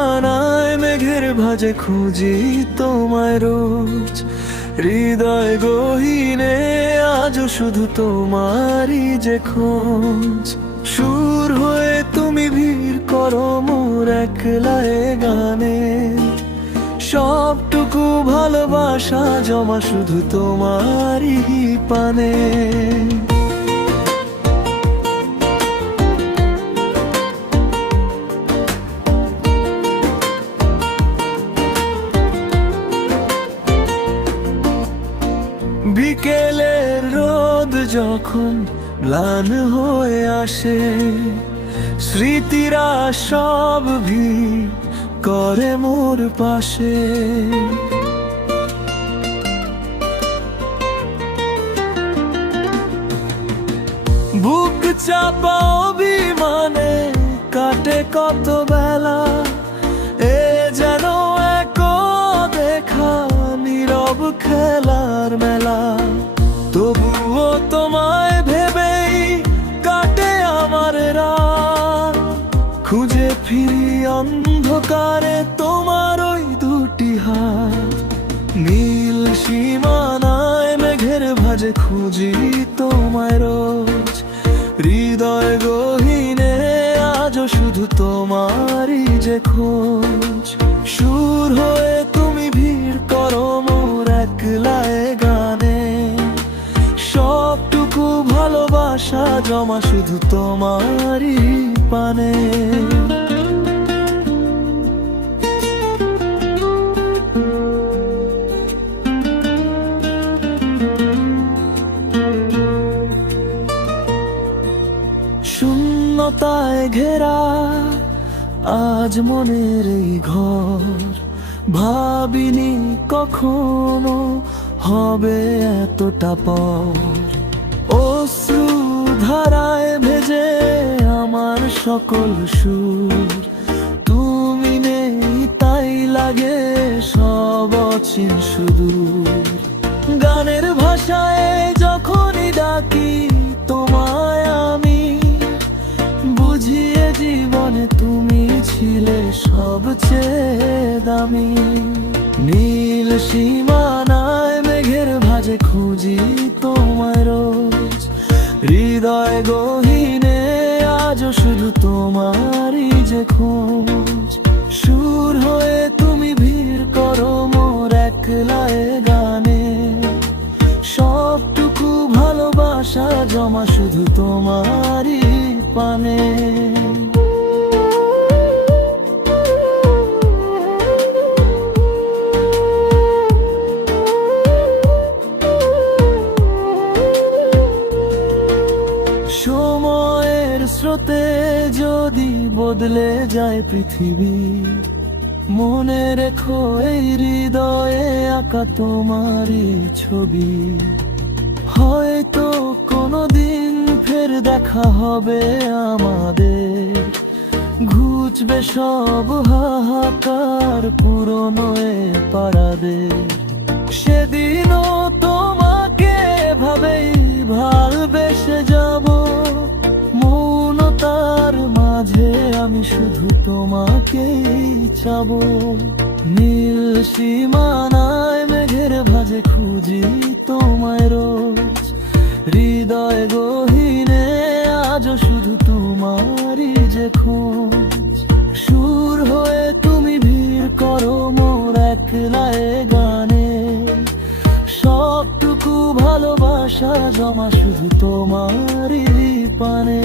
সীমানায় মেঘের ভাঁজে খুঁজি তোমায় রোজ। হৃদয় গহীনে আজও শুধু তোমারই যে খোঁজ। সুর হয়ে তুমি ভিড় করো মোর একলা এ গানে, সবটুকু ভালোবাসা জমা শুধু তোমারই পানে। বিকেলের রোদ যখন ম্লান হয়ে আসে, স্মৃতিরা সব ভিড় করে মোর পাশে। বুক চাপা অভিমানে কাটে কত বেলা, এ যেন এক দেখা নীরব খেলার মেলা। তবুও তোমায় ভেবেই কাটে আমার রাত, খুঁজে ফিরি অন্ধকারে তোমার ওই দুটি হাত। নীল সীমানায় মেঘের ভাঁজে খুঁজি তোমায় রোজ। হৃদয় গহীনে আজও শুধু তোমারই যে খোঁজ। সুর হয়ে তুমি ভিড় করো মোর একলা এ গানে, সবটুকু ভালোবাসা জমা শুধু তোমারই পানে। শূন্যতায় ঘেরা আজ মনের এই ঘর, ভাবিনি কখনো হবে এতটা পর। অশ্রু ধারায় ভেজে আমার সকল সুর, তুমি নেই তাই লাগে সব অচিন সুদূর। গানের ভাষায় যখনই ডাকি তোমায় আমি, বুঝিয়ে জীবনে তুমি ছিলে সবচেয়ে দামি। নীল সীমানায় মেঘের ভাঁজে খুঁজি তোমায় রোজ। হৃদয় গহীনে আজও শুধু তোমারই যে খোঁজ। সুর হয়ে তুমি ভিড় করো মোর একলা এ গানে, সবটুকু ভালোবাসা জমা শুধু তোমারই পানে। সময়ের স্রোতে যদি বদলে যায় পৃথিবী, মনে রেখো এই হৃদয়ে আঁকা তোমারই ছবি। হয়তো কোনোদিন ফের দেখা হবে আমাদের, ঘুচবে সব হাহাকার পুরনো এ পাড়াদের। সেদিনও তোমাকে ভাবেই ভালবেসে যাব, মৌনতার মাঝে আমি শুধু তোমাকেই চাবো। নীল সীমানায় মেঘের ভাঁজে খুঁজি তোমায় রোজ। হৃদয় গহীনে আজও শুধু তোমারই যে খোঁজ। সুর হয়ে তুমি ভিড় করো মোর একলা এ গানে, সবটুকু ভালোবাসা জমা শুধু তোমারই পানে।